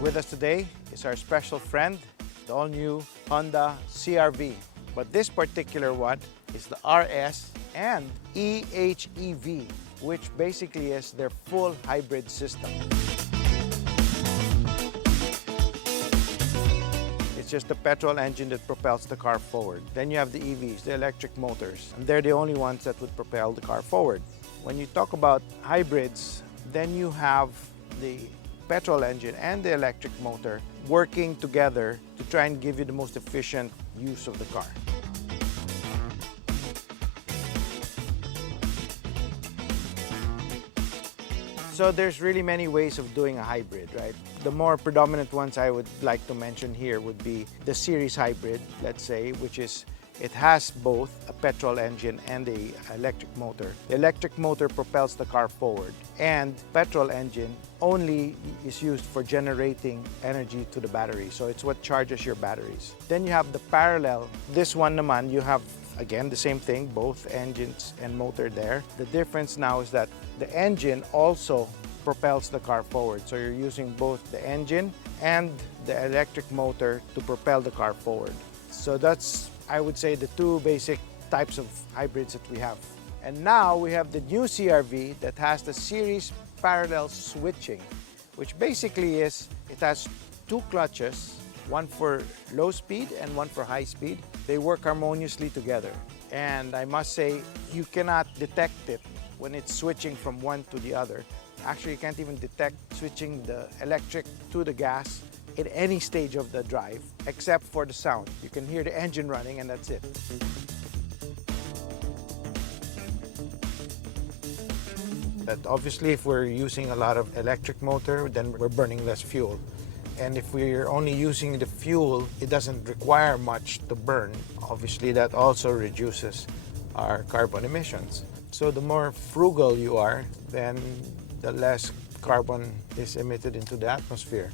With us today is our special friend, the all-new Honda CR-V. But this particular one is the RS and HEV, which basically is their full hybrid system. It's just the petrol engine that propels the car forward. Then you have the EVs, the electric motors, and they're the only ones that would propel the car forward. When you talk about hybrids, then you have the petrol engine and the electric motor working together to try and give you the most efficient use of the car. So there's really many ways of doing a hybrid, right? The more predominant ones I would like to mention here would be the series hybrid, let's say, which is it has both a petrol engine and an electric motor. The electric motor propels the car forward, and petrol engine only is used for generating energy to the battery. So it's what charges your batteries. Then you have the parallel. This one naman, you have again the same thing, both engines and motor there. The difference now is that the engine also propels the car forward. So you're using both the engine and the electric motor to propel the car forward. So that's, I would say, the two basic types of hybrids that we have. And now we have the new CR-V that has the series parallel switching, which basically is, it has two clutches, one for low speed and one for high speed. They work harmoniously together. And I must say, you cannot detect it when it's switching from one to the other. Actually, you can't even detect switching the electric to the gas at any stage of the drive, except for the sound. You can hear the engine running and that's it. But obviously, if we're using a lot of electric motor, then we're burning less fuel. And if we're only using the fuel, it doesn't require much to burn. Obviously, that also reduces our carbon emissions. So the more frugal you are, then the less carbon is emitted into the atmosphere.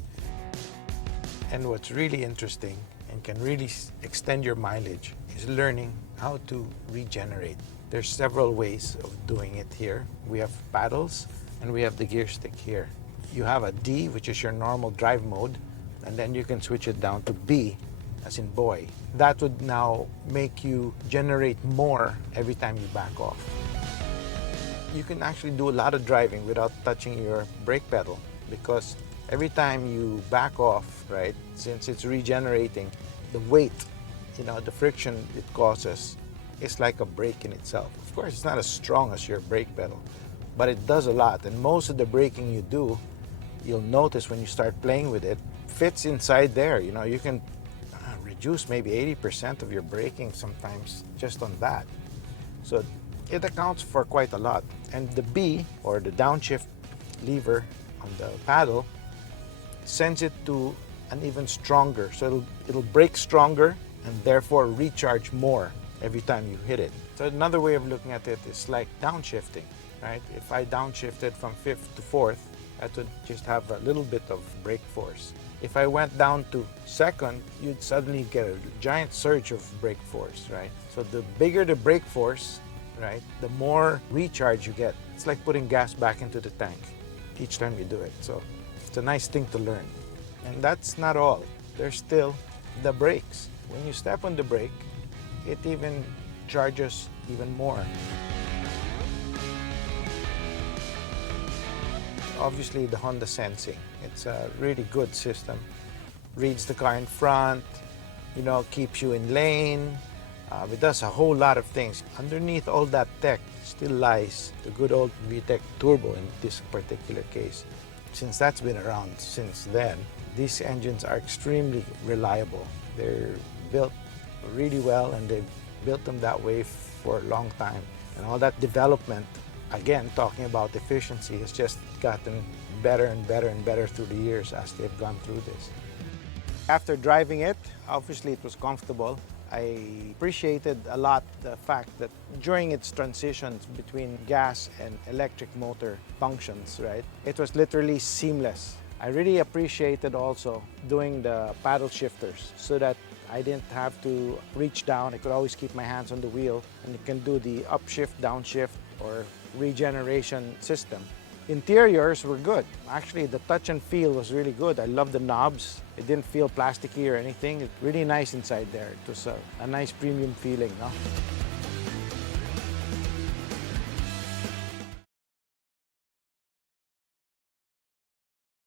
And what's really interesting and can really extend your mileage is learning how to regenerate. There's several ways of doing it here. We have paddles and we have the gear stick here. You have a D, which is your normal drive mode, and then you can switch it down to B, as in boy. That would now make you generate more every time you back off. You can actually do a lot of driving without touching your brake pedal, because every time you back off, right, since it's regenerating, the weight, the friction it causes is like a brake in itself. Of course, it's not as strong as your brake pedal, but it does a lot. And most of the braking you do, you'll notice when you start playing with it, fits inside there. You can reduce maybe 80% of your braking sometimes just on that. So it accounts for quite a lot. And the B, or the downshift lever on the paddle, sends it to an even stronger. So it'll brake stronger and therefore recharge more every time you hit it. So another way of looking at it is like downshifting, right? If I downshifted from 5th to 4th, that would just have a little bit of brake force. If I went down to 2nd, you'd suddenly get a giant surge of brake force, right? So the bigger the brake force, right, the more recharge you get. It's like putting gas back into the tank each time you do it. So it's a nice thing to learn. And that's not all. There's still the brakes. When you step on the brake, it even charges even more. Obviously, the Honda Sensing. It's a really good system. Reads the car in front, keeps you in lane. It does a whole lot of things. Underneath all that tech still lies the good old VTEC Turbo in this particular case. Since that's been around since then, these engines are extremely reliable. They're built really well, and they've built them that way for a long time. And all that development, again, talking about efficiency, has just gotten better and better and better through the years as they've gone through this. After driving it, obviously it was comfortable. I appreciated a lot the fact that during its transitions between gas and electric motor functions, right, it was literally seamless. I really appreciated also doing the paddle shifters so that I didn't have to reach down. I could always keep my hands on the wheel, and you can do the upshift, downshift, or regeneration system. Interiors were good. Actually, the touch and feel was really good. I love the knobs. It didn't feel plasticky or anything. It's really nice inside there. It was a nice premium feeling, no?